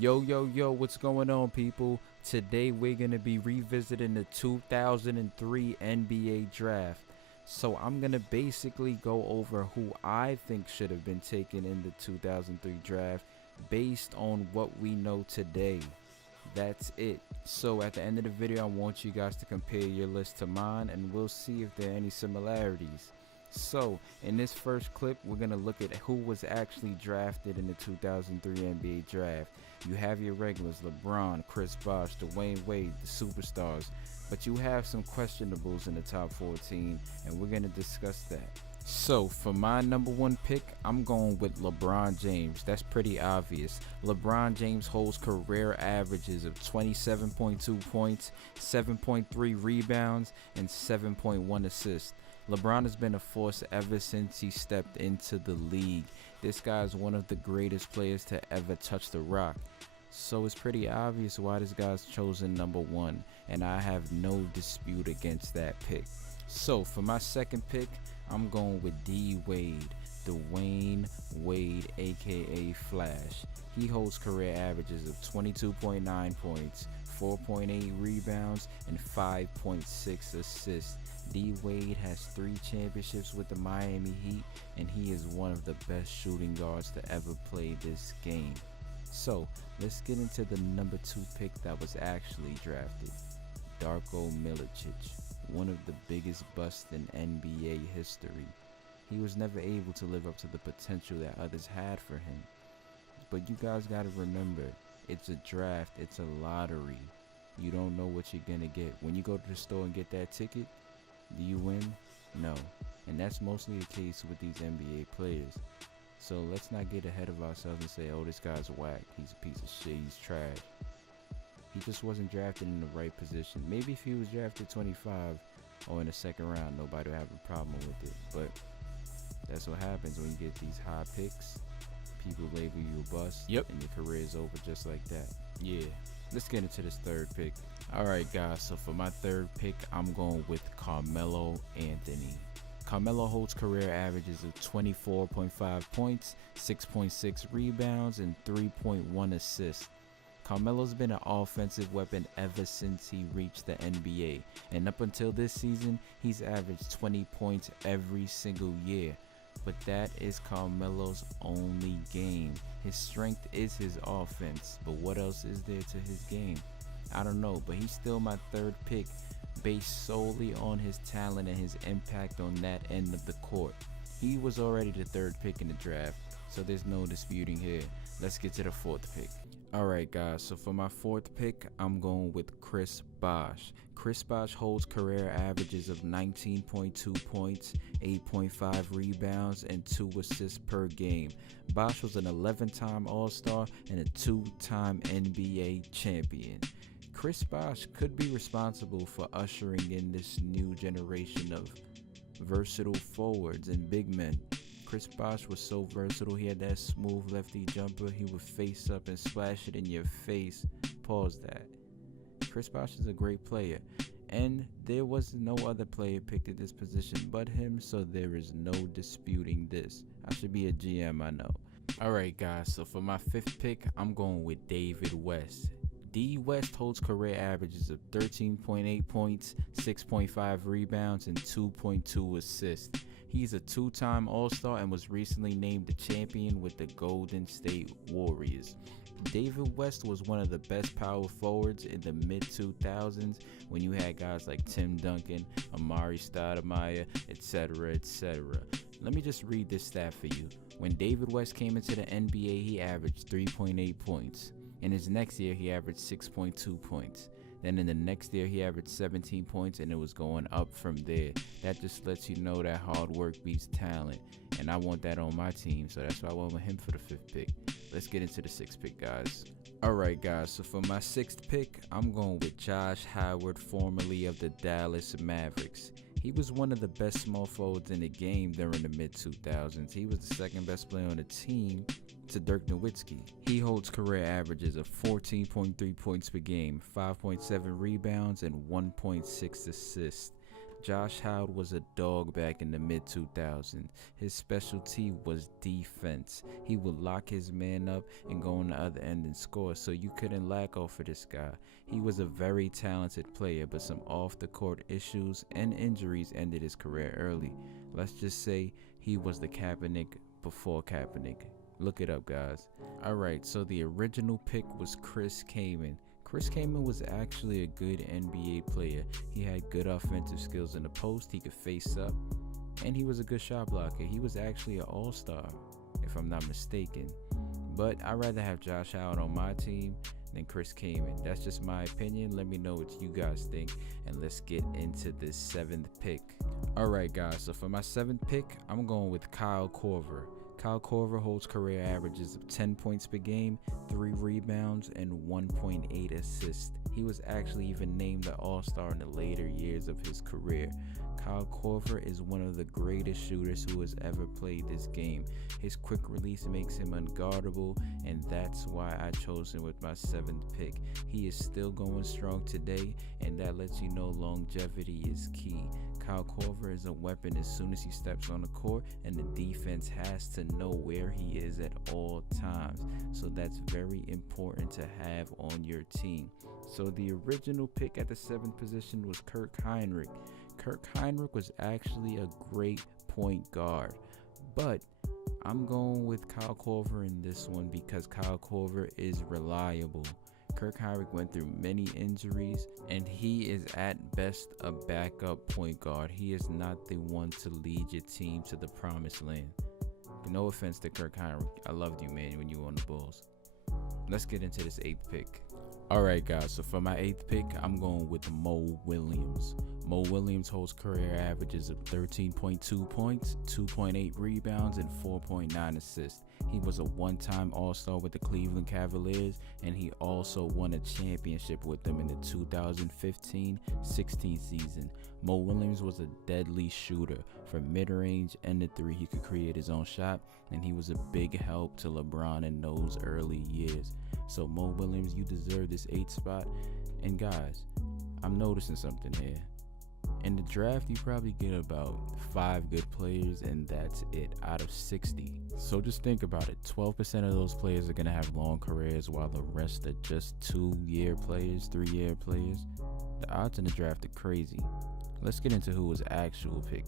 Yo, what's going on, people? Today we're going to be revisiting the 2003 NBA draft. So I'm going to basically go over who I think should have been taken in the 2003 draft based on what we know today. That's it. So at the end of the video, I want you guys to compare your list to mine and we'll see if there are any similarities. So in this first clip, we're going to look at who was actually drafted in the 2003 NBA draft. You have your regulars, LeBron, Chris Bosh, Dwayne Wade, the superstars, but you have some questionables in the top 14, and we're going to discuss that. So for my number one pick, I'm going with LeBron James. That's pretty obvious. LeBron James holds career averages of 27.2 points, 7.3 rebounds, and 7.1 assists. LeBron has been a force ever since he stepped into the league. This guy is one of the greatest players to ever touch the rock. So it's pretty obvious why this guy's chosen number one, and I have no dispute against that pick. So for my second pick, I'm going with D Wade, Dwayne Wade, aka Flash. He holds career averages of 22.9 points, 4.8 rebounds, and 5.6 assists. D Wade has 3 championships with the Miami Heat, and he is one of the best shooting guards to ever play this game. So let's get into the number 2 pick that was actually drafted, Darko Milicic, one of the biggest busts in NBA history. He was never able to live up to the potential that others had for him. But you guys gotta remember, it's a draft, it's a lottery. You don't know what you're gonna get. When you go to the store and get that ticket, do you win? No. And that's mostly the case with these NBA players. So let's not get ahead of ourselves and say, oh, this guy's whack, he's a piece of shit, he's trash. He just wasn't drafted in the right position. Maybe if he was drafted 25 or in the second round, nobody would have a problem with it. But that's what happens when you get these high picks. People label you a bust, and your career is over just like that. Yeah, let's get into this third pick. Alright guys, so for my third pick, I'm going with Carmelo Anthony. Carmelo holds career averages of 24.5 points, 6.6 rebounds, and 3.1 assists. Carmelo's been an offensive weapon ever since he reached the NBA, and up until this season, he's averaged 20 points every single year. But that is Carmelo's only game. His strength is his offense, but what else is there to his game? I don't know, but he's still my third pick based solely on his talent and his impact on that end of the court. He was already the third pick in the draft, so there's no disputing here. Let's get to the fourth pick. Alright guys, so for my fourth pick, I'm going with Chris Bosh. Chris Bosh holds career averages of 19.2 points, 8.5 rebounds, and 2 assists per game. Bosh was an 11-time All-Star and a 2-time NBA champion. Chris Bosh could be responsible for ushering in this new generation of versatile forwards and big men. Chris Bosh was so versatile. He had that smooth lefty jumper. He would face up and splash it in your face. Pause that. Chris Bosh is a great player, and there was no other player picked at this position but him, so there is no disputing this. I should be a GM, I know. Alright guys, so for my fifth pick, I'm going with David West. D West holds career averages of 13.8 points, 6.5 rebounds, and 2.2 assists. He's a 2-time All-Star and was recently named the champion with the Golden State Warriors. David West was one of the best power forwards in the mid-2000s when you had guys like Tim Duncan, Amari Stoudemire, etc., etc. Let me just read this stat for you. When David West came into the NBA, he averaged 3.8 points. In his next year, he averaged 6.2 points. Then in the next year, he averaged 17 points, and it was going up from there. That just lets you know that hard work beats talent, and I want that on my team, so that's why I went with him for the 5th pick. Let's get into the 6th pick, guys. Alright guys, so for my 6th pick, I'm going with Josh Howard, formerly of the Dallas Mavericks. He was one of the best small forwards in the game during the mid-2000s. He was the 2nd best player on the team to Dirk Nowitzki. He holds career averages of 14.3 points per game, 5.7 rebounds, and 1.6 assists. Josh Howard was a dog back in the mid-2000s. His specialty was defense. He would lock his man up and go on the other end and score, so you couldn't lack off of this guy. He was a very talented player, but some off-the-court issues and injuries ended his career early. Let's just say he was the Kaepernick before Kaepernick. Look it up, guys. Alright, so the original pick was Chris Kaman. Chris Kaman was actually a good NBA player. He had good offensive skills in the post, he could face up, and he was a good shot blocker. He was actually an all-star, if I'm not mistaken. But I'd rather have Josh Howard on my team than Chris Kaman. That's just my opinion. Let me know what you guys think, and let's get into this 7th pick. Alright guys, so for my 7th pick, I'm going with Kyle Korver. Kyle Korver holds career averages of 10 points per game, 3 rebounds, and 1.8 assists. He was actually even named the All-Star in the later years of his career. Kyle Korver is one of the greatest shooters who has ever played this game. His quick release makes him unguardable, and that's why I chose him with my 7th pick. He is still going strong today, and that lets you know longevity is key. Kyle Korver is a weapon as soon as he steps on the court, and the defense has to know where he is at all times. So that's very important to have on your team. So the original pick at the 7th position was Kirk Hinrich. Kirk Hinrich was actually a great point guard, but I'm going with Kyle Korver in this one because Kyle Korver is reliable. Kirk Hinrich went through many injuries, and he is at best a backup point guard. He is not the one to lead your team to the promised land. No offense to Kirk Hinrich. I loved you, man, when you were on the Bulls. Let's get into this 8th pick. Alright guys, so for my 8th pick, I'm going with Mo Williams. Mo Williams holds career averages of 13.2 points, 2.8 rebounds, and 4.9 assists. He was a one-time All-Star with the Cleveland Cavaliers, and he also won a championship with them in the 2015-16 season. Mo Williams was a deadly shooter. From mid-range and the 3, he could create his own shot, and he was a big help to LeBron in those early years. So Mo Williams, you deserve this 8th spot. And guys, I'm noticing something here. In the draft, you probably get about 5 good players, and that's it out of 60. So just think about it. 12% of those players are going to have long careers, while the rest are just 2-year players, 3-year players. The odds in the draft are crazy. Let's get into who was actual pick.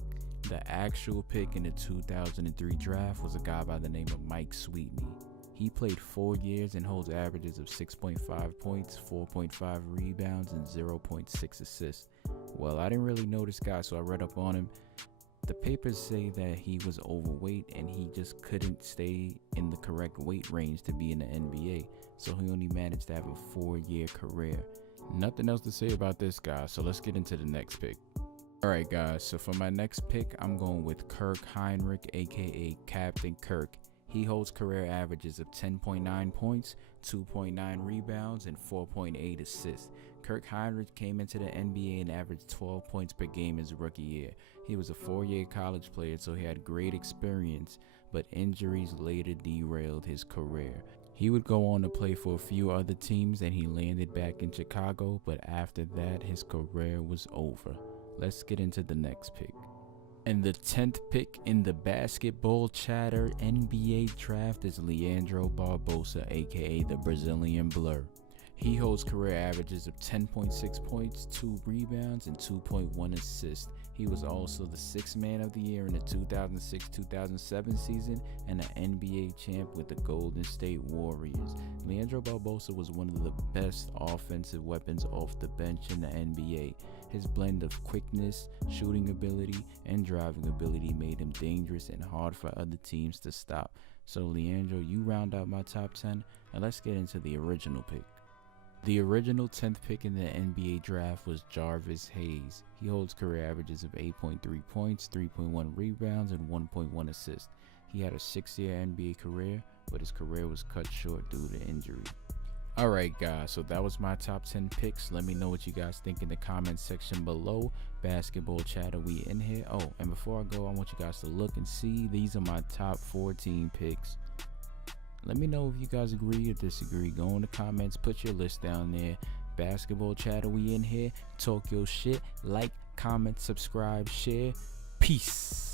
The actual pick in the 2003 draft was a guy by the name of Mike Sweetney. He played 4 years and holds averages of 6.5 points, 4.5 rebounds, and 0.6 assists. Well, I didn't really know this guy, so I read up on him. The papers say that he was overweight and he just couldn't stay in the correct weight range to be in the NBA, so he only managed to have a 4-year career. Nothing else to say about this guy, so let's get into the next pick. Alright guys, so for my next pick, I'm going with Kirk Hinrich, aka Captain Kirk. He holds career averages of 10.9 points, 2.9 rebounds, and 4.8 assists. Kirk Hinrich came into the NBA and averaged 12 points per game his rookie year. He was a 4-year college player, so he had great experience, but injuries later derailed his career. He would go on to play for a few other teams, and he landed back in Chicago, but after that, his career was over. Let's get into the next pick. And the 10th pick in the basketball chatter NBA draft is Leandro Barbosa, aka the Brazilian Blur. He holds career averages of 10.6 points, 2 rebounds, and 2.1 assists. He was also the 6th man of the year in the 2006-2007 season and an NBA champ with the Golden State Warriors. Leandro Barbosa was one of the best offensive weapons off the bench in the NBA. His blend of quickness, shooting ability, and driving ability made him dangerous and hard for other teams to stop. So Leandro, you round out my top 10, and let's get into the original pick. The original 10th pick in the NBA draft was Jarvis Hayes. He holds career averages of 8.3 points, 3.1 rebounds, and 1.1 assists. He had a 6-year NBA career, but his career was cut short due to injury. Alright guys, so that was my top 10 picks. Let me know what you guys think in the comment section below. Basketball chatter, we in here. Oh, and before I go, I want you guys to look and see. These are my top 14 picks. Let me know if you guys agree or disagree. Go in the comments, put your list down there. Basketball chatter, we in here. Talk your shit, like, comment, subscribe, share. Peace.